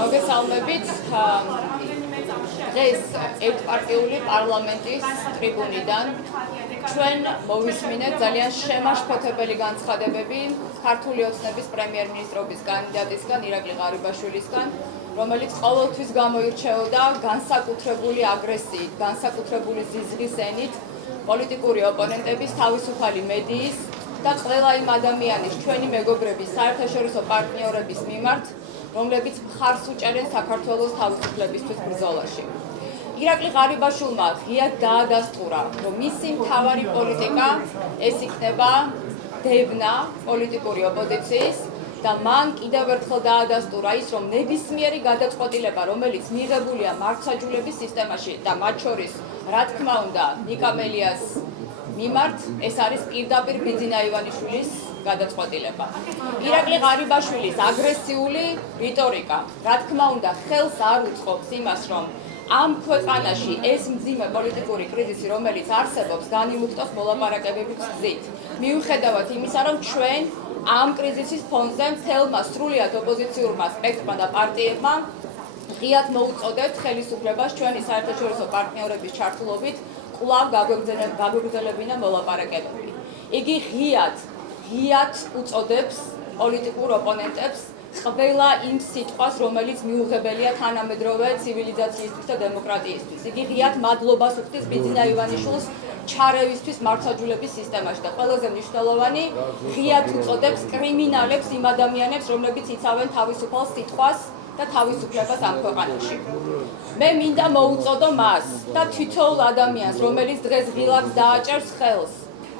მოგესალმებით. დღეს ერთპარტიული პარლამენტის ტრიბუნიდან ჩვენ მოვისმინეთ ძალიან შემაშფოთებელი განცხადებები ქართული ოცნების პრემიერ-მინისტრობის კანდიდატისგან ირაკლი ღარიბაშვილისგან, რომელიც ყოველთვის გამოირჩეოდა განსაკუთრებული აგრესიით, განსაკუთრებული ზიზღის ენით პოლიტიკური ოპონენტების, თავისუფალი მედიის და ყველა იმ ადამიანის, ჩვენი მეგობრების, საერთაშორისო პარტნიორების მიმართ, რომლებიც მხარს უჭერენ საქართველოს თავისუფლებისთვის ბრძოლაში. ირაკლი ღარიბაშვილმა ღიად დაადასტურა, რომ მისი მთავარი პოლიტიკა ეს იქნება დევნა პოლიტიკური ოპოზიციის და მან კიდევ ერთხელ დაადასტურა ის, რომ ნებისმიერი გადაწყვეტილება, რომელიც მიღებულია მართლმსაჯულების სისტემაში და მათ შორის, რა თქმა უნდა, ნიკა მელიას მიმართ, ეს არის პირდაპირ ბიძინა ივანიშვილის გადაწყვეტილება. ირაკლი ღარიბაშვილის აგრესიული რიტორიკა, რა თქმა უნდა, ხელს არ უწყობს იმას, რომ ამ ქვეყანაში ეს მძიმე პოლიტიკური კრიზისი, რომელიც არსებობს, განიმუხტოს მოლაპარაკებების გზით. მიუხედავად იმისა, რომ ჩვენ ამ კრიზისის ფონზე მთელმა სრულიად ოპოზიციურმა სპექტრმა და პარტიებმა ღიად მოუწოდებთ ხელისუფლებას ჩვენი საერთაშორისო პარტნიორების ჩართულობით კვლავ გაგვეგრძელებინა მოლაპარაკებები. იგი ღიად უწოდებს პოლიტიკურ ოპონენტებს ყველა იმ სიტყვას, რომელიც მიუღებელია თანამედროვე ცივილიზაციისთვის და დემოკრატიისთვის. იგი ღიად მადლობას უხდის ბიძინა ივანიშვილს ჩარევისთვის მართლმსაჯულების სისტემაში და ყველაზე მნიშვნელოვანი, ღიად უწოდებს კრიმინალებს იმ ადამიანებს, რომლებიც იცავენ თავისუფალ სიტყვას და თავისუფლებას ამ ქვეყანაში. მე მინდა მოუწოდო მას და თითოეულ ადამიანს, რომელიც დღეს ღილაკს დააჭერს ხელს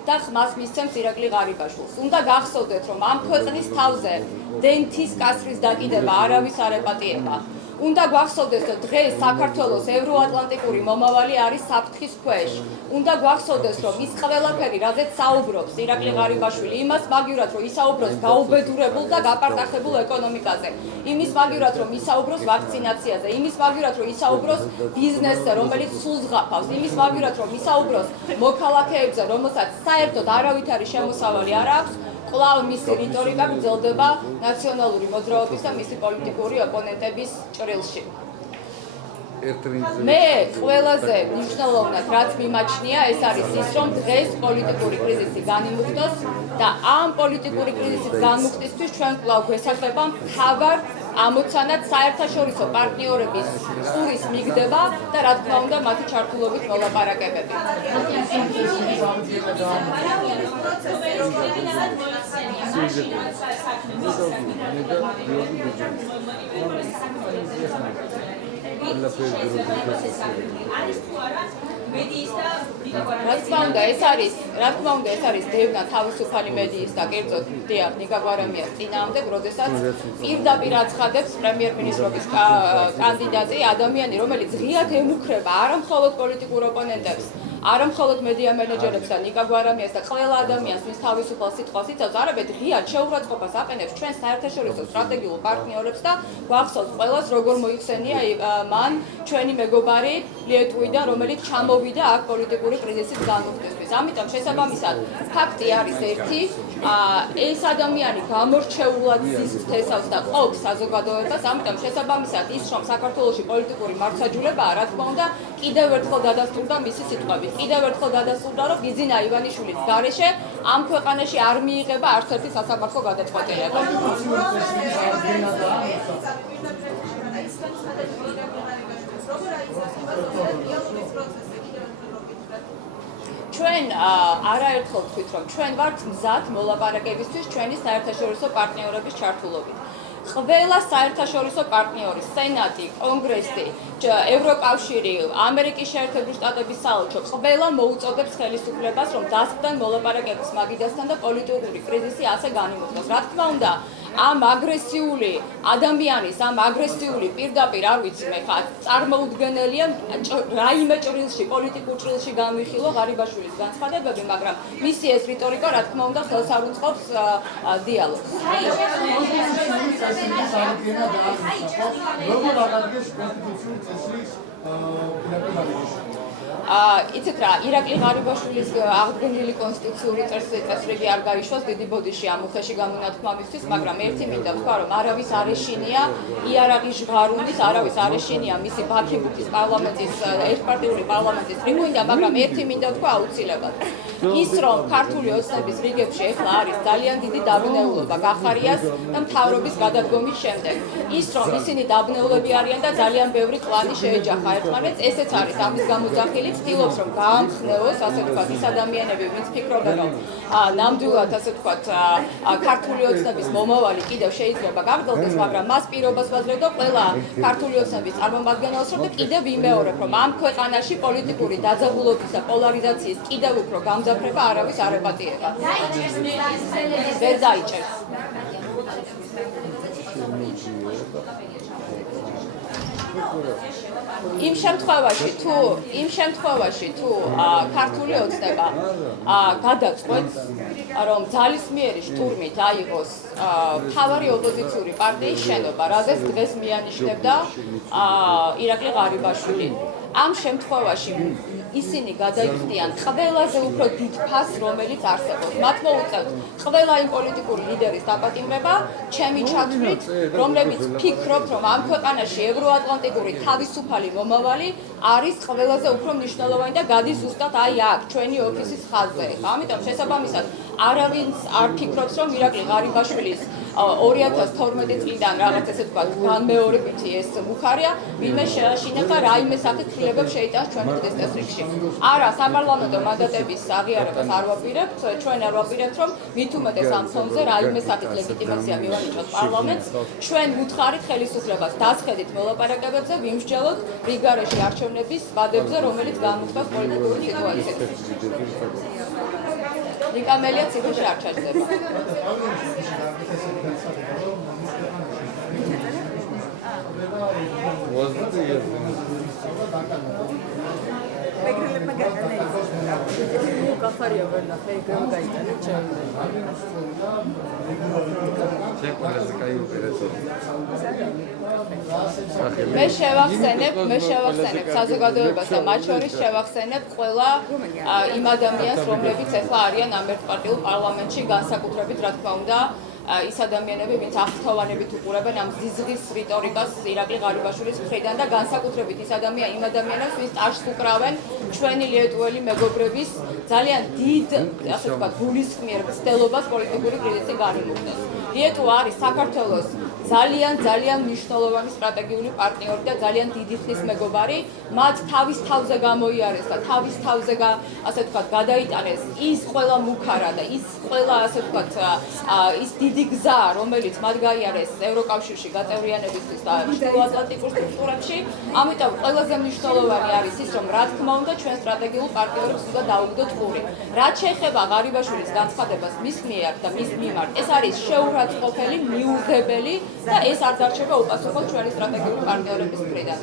და ხმას მისცემს ირაკლი ღარიბაშვილს. უნდა გახსოვდეთ, რომ ამ ქვეყნის თავზე დენთის კასრის დაკიდება არავის არ ეპატიება. უნდა გვახსოვდეს, რომ დღეს საქართველოს ევროატლანტიკური მომავალი არის საფრთხის ქვეშ. უნდა გვახსოვდეს, რომ ის ყველაფერი, რაზეც საუბრობს ირაკლი ღარიბაშვილი, იმას მაგივრად, რომ ისაუბროს გაუბედურებულ და გაპარტახებულ ეკონომიკაზე, იმის მაგივრად, რომ ისაუბროს ვაქცინაციაზე, იმის მაგივრად, რომ ისაუბროს ბიზნესზე, რომელიც სულს ღაფავს, იმის მაგივრად, რომ ისაუბროს მოქალაქეებზე, რომელსაც საერთოდ არავითარი შემოსავალი არ აქვს, კვლავ მისი რიტორიკა გრძელდება ნაციონალური მოძრაობის და მისი პოლიტიკური ოპონენტების ჭრილში. მე ყველაზე მნიშვნელოვნად რაც მიმაჩნია, ეს არის ის, რომ დღეს პოლიტიკური კრიზისი განიმუხტოს და ამ პოლიტიკური კრიზისის განმუხტისთვის ჩვენ კვლავ გვესახება მთავარ ამოცანად საერთაშორისო პარტნიორების ყურის მიგდება და რა თქმა უნდა მათი ჩართულობით მოლაპარაკებები. რა თქმა უნდა ეს არის დევნა თავისუფალი მედიის და კერძოდ დიახ ნიკა გვარამიას წინააღმდეგ, როდესაც პირდაპირ აცხადებს პრემიერ-მინისტრობის კანდიდატი ადამიანი, რომელიც ღიად ემუქრება არა მხოლოდ პოლიტიკურ ოპონენტებს, არა მხოლოდ მედია მენეჯერებს და ნიკა გვარამიას და ყველა ადამიანს, ვინც თავისუფალ სიტყვას იცავს, არამედ ღიად შეურაცხყოფას აყენებს ჩვენ საერთაშორისო სტრატეგიულ პარტნიორებს და გვახსოვს ყველას, როგორ მოიხსენია მან ჩვენი მეგობარი ლიეტვიდან, რომელიც ჩამოვიდა აქ პოლიტიკური კრიზისის განმუხტისთვის. ამიტომ შესაბამისად ფაქტი არის ერთი, ეს ადამიანი გამორჩეულად ზის თესავს და ყოფს საზოგადოებას, ამიტომ შესაბამისად ის, რომ საქართველოში პოლიტიკური მართლმსაჯულებაა, რა თქმა უნდა, კიდევ ერთხელ დადასტურდა მისი სიტყვები. კიდევ ერთხელ დადასტურდა, რომ ბიძინა ივანიშვილის გარეშე ამ ქვეყანაში არ მიიღება არც ერთი სასამართლო გადაწყვეტილება. ჩვენ არაერთხელ ვთქვით, რომ ჩვენ ვართ მზად მოლაპარაკებისთვის ჩვენი საერთაშორისო პარტნიორების ჩართულობით. ყველა საერთაშორისო პარტნიორი, სენატი, კონგრესი, ევროკავშირი, ამერიკის შეერთებული შტატების საელჩო, ყველა მოუწოდებს ხელისუფლებას, რომ დასცდნენ მოლაპარაკების მაგიდასთან და პოლიტიკური კრიზისი ასე განიმუხტოს. რა თქმა უნდა, ამ აგრესიული ადამიანის, ამ აგრესიული პირდაპირ არ ვიცი მე ხა წარმოუდგენელია რაიმე ჭრილში, პოლიტიკურ ჭრილში გამიხილო ღარიბაშვილის განცხადებები, მაგრამ მისი ეს რიტორიკა, რა თქმა უნდა, ხელს არ უწყობს დიალოგს. როგორ აღადგეს კონსტიტუციური წესის იცით რა, ირაკლი ღარიბაშვილის აღდგენილი კონსტიტუციური წესრიგი არ გაიშვას დიდი ბოდიში ამ უხეში გამონათქმავისთვის, მაგრამ ერთი მინდა ვთქვა, რომ არავის არ ეშინია იარაღი ჟღარულის, არავის არ ეშინია მისი ბაქიბუქის პარლამენტის ერთპარტიული პარლამენტის ტრიბუნიდან, მაგრამ ერთი მინდა ვთქვა აუცილებლად. ის რომ ქართული ოცნების რიგებში ეხლა არის ძალიან დიდი დაბნეულობა გახარიას და მთავრობის გადადგომის შემდეგ. ის რომ ისინი დაბნეულები არიან და ძალიან ბევრი კლანი შეეჯახა ერთმანეთს, ესეც არის ამის გამოძახილი. ცდილობს რომ გაამხნევოს, ასე ვთქვათ, ის ადამიანები, ვინც ფიქრობენ, რომ ნამდვილად, ასე ვთქვათ, ქართული ოცნების მომავალი კიდევ შეიძლება გაგრძელდეს, მაგრამ მას პირობას ვაძლევ ყველა ქართული ოცნების წარმომადგენელს, რომ კიდევ ვიმეორებ, რომ ამ ქვეყანაში პოლიტიკური დაძაბულობის და პოლარიზაციის კიდევ უფრო გამძაფრება არავის არ ეპატიება. ვერ დაიჭერს. იმ შემთხვევაში თუ ქართული ოცნება გადაწყვეტს, რომ ძალისმიერი შტურმით აიღოს მთავარი ოპოზიციური პარტიის შენობა, რაზეც დღეს მიანიშნებდა ირაკლი ღარიბაშვილი. ამ შემთხვევაში ისინი გადაიხდიან ყველაზე უფრო დიდ ფასს, რომელიც არსებობს. მათ მოუწევთ ყველა იმ პოლიტიკური ლიდერის დაპატიმრება, ჩემი ჩათვლით, რომლებიც ფიქრობთ, რომ ამ ქვეყანაში ევროატლანტიკური თავისუფალი მომავალი არის ყველაზე უფრო მნიშვნელოვანი და გადის ზუსტად აი აქ, ჩვენი ოფისის ხაზზე. ამიტომ შესაბამისად, არავინ არ ფიქრობს, რომ ირაკლი ღარიბაშვილის 2012 წლიდან რაღაც ესე ვთქვათ, განმეორებითი ეს მუხარია, ვინმე შეაშინება რაიმე სახის ცვლილებებს შეიტანს ჩვენი დღის წესრიგში. არა, საპარლამენტო მანდატების აღიარებას არ ვაპირებთ, ჩვენ არ ვაპირებთ, რომ მით უმეტეს ამ ფონზე რაიმე სახის ლეგიტიმაცია მივანიჭოთ პარლამენტს. ჩვენ ვუთხარით ხელისუფლებას დასხედით მოლაპარაკებებზე, ვიმსჯელოთ რიგარეში არჩევნების ვადებზე, რომელიც გამოწვევს პოლიტიკური სიტუაციას. ნიკამელია ციხეში არ ჩაჯდება. მე შევახსენებ საზოგადოებას და მათ შორის შევახსენებ ყველა იმ ადამიანს, რომლებიც ახლა არიან ამ ერთპარტიულ პარლამენტში, განსაკუთრებით რა თქმა უნდა ის ადამიანები, ვინც აღფრთოვანებით უყურებენ ამ ზიზღის რიტორიკას ირაკლი ღარიბაშვილის მხრიდან და განსაკუთრებით იმ ადამიანებს, ვინც ტაშს უკრავენ ჩვენი ლიტველი მეგობრების ძალიან დიდ, ასე ვთქვათ, გულისხმიერ მცდელობას პოლიტიკური კრიზისი განიმუხნოს. ლიტვა არის საქართველოს ძალიან მნიშვნელოვანი სტრატეგიული პარტნიორი და ძალიან დიდი ხნის მეგობარი. მათ თავის თავზე გამოიარეს და თავის თავზე ასე ვთქვათ, გადაიტანეს ის ყველა მუხარა და ის ყველა ასე ვთქვათ, ის დიდი გზა, რომელიც მათ გაიარეს ევროკავშირში გაწევრიანებისთვის და ჩრდილოატლანტიკურ სტრუქტურებში. ამიტომ ყველაზე მნიშვნელოვანი არის ის, რომ რა თქმა უნდა ჩვენ სტრატეგიულ პარტნიორებს უნდა დაუგდოთ ყური. რაც შეეხება ღარიბაშვილის განცხადებას მის მიერ და მის მიმართ, ეს არის შეურაცხყოფელი, მიუღებელი და ეს არ დარჩება უპასუხოდ ჩვენი სტრატეგიული პარტნიორების მხრიდან.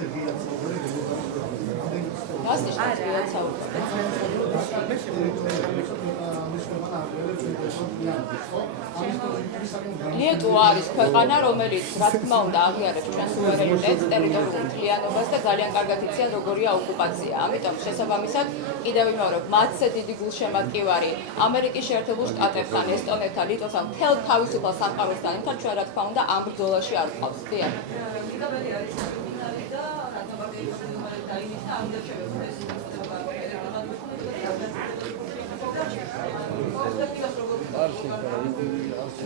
ლიტვა არის ქვეყანა, რომელიც რა თქმა უნდა აღიარებს ჩვენს სუვერენიტეტს, ტერიტორიულ მთლიანობას და ძალიან კარგად იციან როგორია ოკუპაცია. ამიტომ შესაბამისად კიდევ ვიმეორებ, მათზე დიდი გულშემატკივარი ამერიკის შეერთებულ შტატებთან, ესტონეთთან, ლიტვასთან, მთელ თავისუფალ სამყაროსთან ერთად ჩვენ რა თქმა უნდა ამ ბრძოლაში არ ვყავს. დიახ.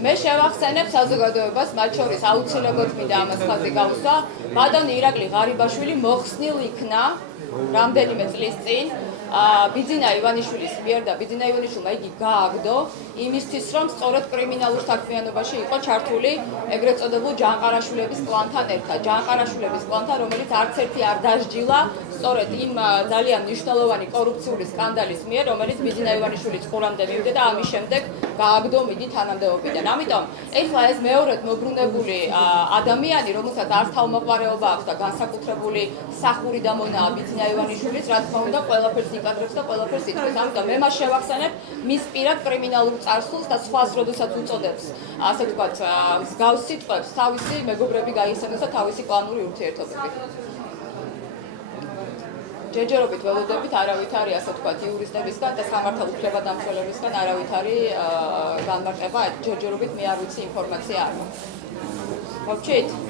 მე შევახსენებ საზოგადოებას, მათ შორის აუცილებლად მინდა ამას ხაზი გავუსვა, ბატონი ირაკლი ღარიბაშვილი მოხსნილ იქნა რამდენიმე წლის წინ ბიძინა ივანიშვილის მიერ და ბიძინა ივანიშვილმა იგი გააგდო იმისთვის, რომ სწორედ კრიმინალურ საქმიანობაში იყო ჩართული ეგრეთ წოდებულ ჯანყარაშვილების კლანთან ერთად. ჯანყარაშვილების კლანთან, რომელიც არც ერთი არ დასჯილა სწორედ იმ ძალიან მნიშვნელოვანი კორუფციული სკანდალის მიერ, რომელიც ბიძინა ივანიშვილის ყურამდე მივიდა და ამის შემდეგ გააგდო მიდი თანამდებობიდან. ამიტომ ეხლა ეს მეორედ მოbrunებული ადამიანი, რომელსაც არც თავმოყარეობა აქვს და განსაკუთრებული სახური დამონაა ბიძინა ივანიშვილის, რა თქმა უნდა, ყველაფერს იკადრებს და ყველაფერს იტყვის. ამიტომ მე მას შევახსენებ მის პირად კრიმინალურ წარსულს და სხვას როდესაც უწოდებს, ასე ვთქვათ, მსგავს სიტყვებს, თავისი მეგობრები გაიხსენოს და თავისი კლანური ურთიერთობები. ჯერჯერობით ველოდებით არავით არის ასე ვთქვათ იურისტებისგან და სამართალ უფლებადამცველებისგან არავით არის განმარტება ჯერჯერობით მე არ ვიცი ინფორმაცია არ მაქვს. მოვჭით?